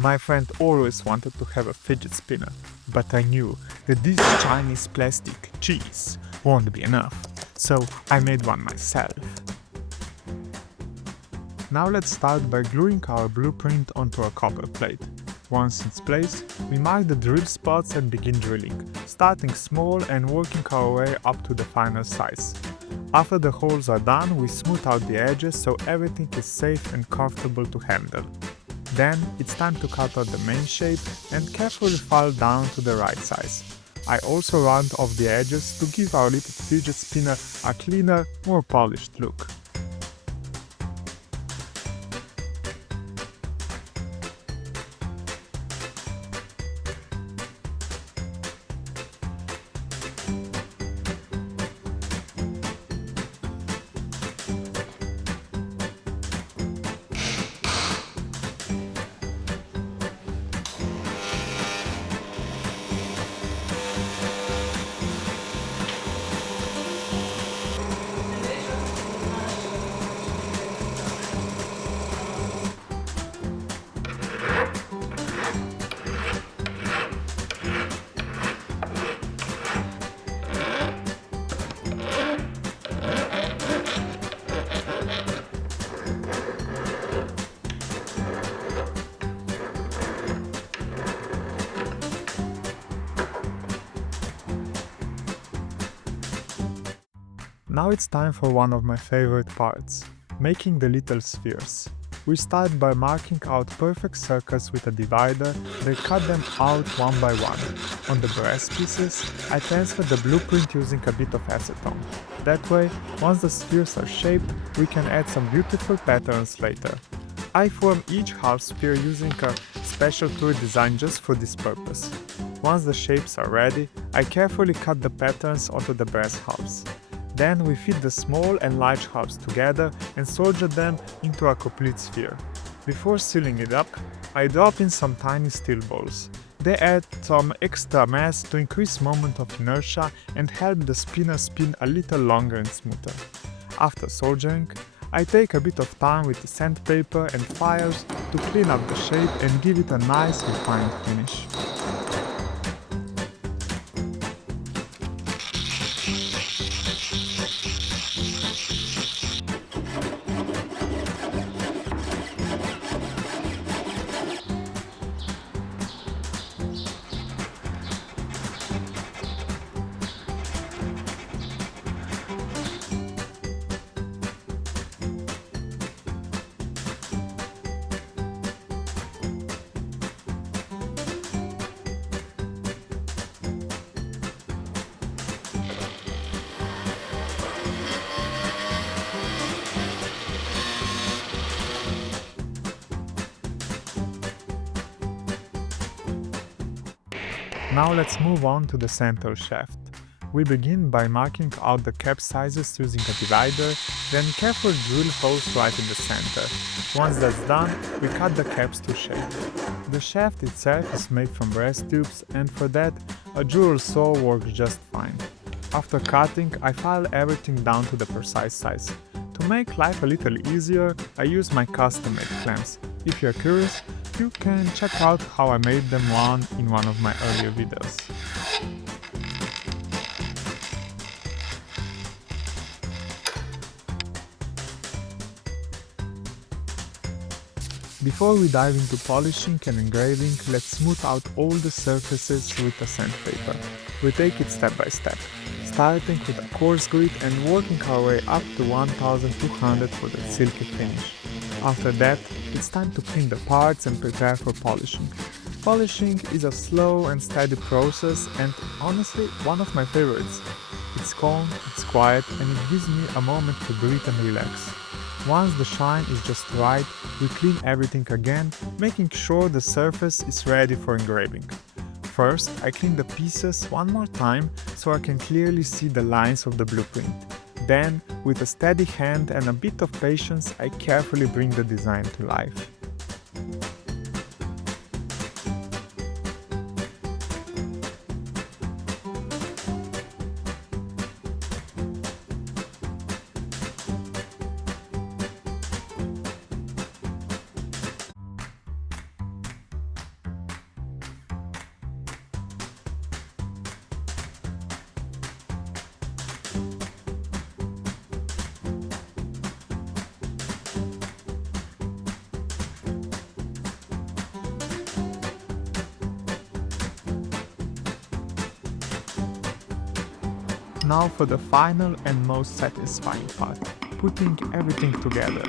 My friend always wanted to have a fidget spinner, but I knew that this Chinese plastic cheese won't be enough, so I made one myself. Now let's start by gluing our blueprint onto a copper plate. Once in its place, we mark the drill spots and begin drilling, starting small and working our way up to the final size. After the holes are done, we smooth out the edges so everything is safe and comfortable to handle. Then it's time to cut out the main shape and carefully file down to the right size. I also round off the edges to give our little fidget spinner a cleaner, more polished look. Now it's time for one of my favorite parts, making the little spheres. We start by marking out perfect circles with a divider, then cut them out one by one. On the brass pieces, I transfer the blueprint using a bit of acetone. That way, once the spheres are shaped, we can add some beautiful patterns later. I form each half sphere using a special tool designed just for this purpose. Once the shapes are ready, I carefully cut the patterns onto the brass halves. Then we fit the small and large halves together and solder them into a complete sphere. Before sealing it up, I drop in some tiny steel balls. They add some extra mass to increase moment of inertia and help the spinner spin a little longer and smoother. After soldering, I take a bit of time with the sandpaper and files to clean up the shape and give it a nice refined finish. Now let's move on to the center shaft. We begin by marking out the cap sizes using a divider, then carefully drill holes right in the center. Once that's done, we cut the caps to shape. The shaft itself is made from brass tubes, and for that, a jewel saw works just fine. After cutting, I file everything down to the precise size. To make life a little easier, I use my custom-made clamps. If you're curious, you can check out how I made them in one of my earlier videos. Before we dive into polishing and engraving, let's smooth out all the surfaces with a sandpaper. We take it step by step, starting with a coarse grit and working our way up to 1200 for the silky finish. After that, it's time to clean the parts and prepare for polishing. Polishing is a slow and steady process and honestly one of my favorites. It's calm, it's quiet, and it gives me a moment to breathe and relax. Once the shine is just right, we clean everything again, making sure the surface is ready for engraving. First, I clean the pieces one more time so I can clearly see the lines of the blueprint. Then, with a steady hand and a bit of patience, I carefully bring the design to life. Now for the final and most satisfying part, putting everything together.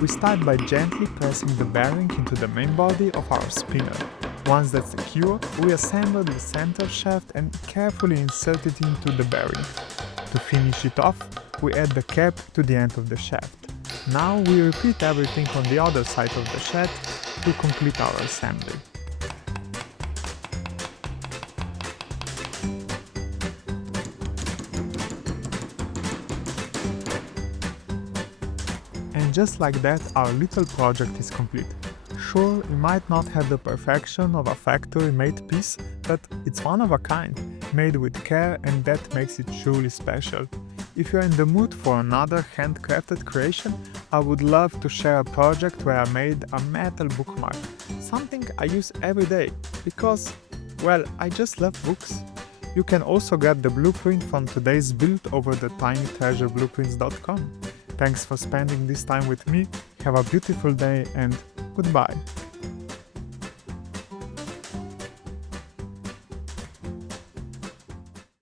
We start by gently pressing the bearing into the main body of our spinner. Once that's secure, we assemble the center shaft and carefully insert it into the bearing. To finish it off, we add the cap to the end of the shaft. Now we repeat everything on the other side of the shaft to complete our assembly. And just like that, our little project is complete. Sure, it might not have the perfection of a factory-made piece, but it's one of a kind, made with care, and that makes it truly special. If you're in the mood for another handcrafted creation, I would love to share a project where I made a metal bookmark, something I use every day, because, well, I just love books. You can also get the blueprint from today's build over the tinytreasureblueprints.com. Thanks for spending this time with me, have a beautiful day and goodbye.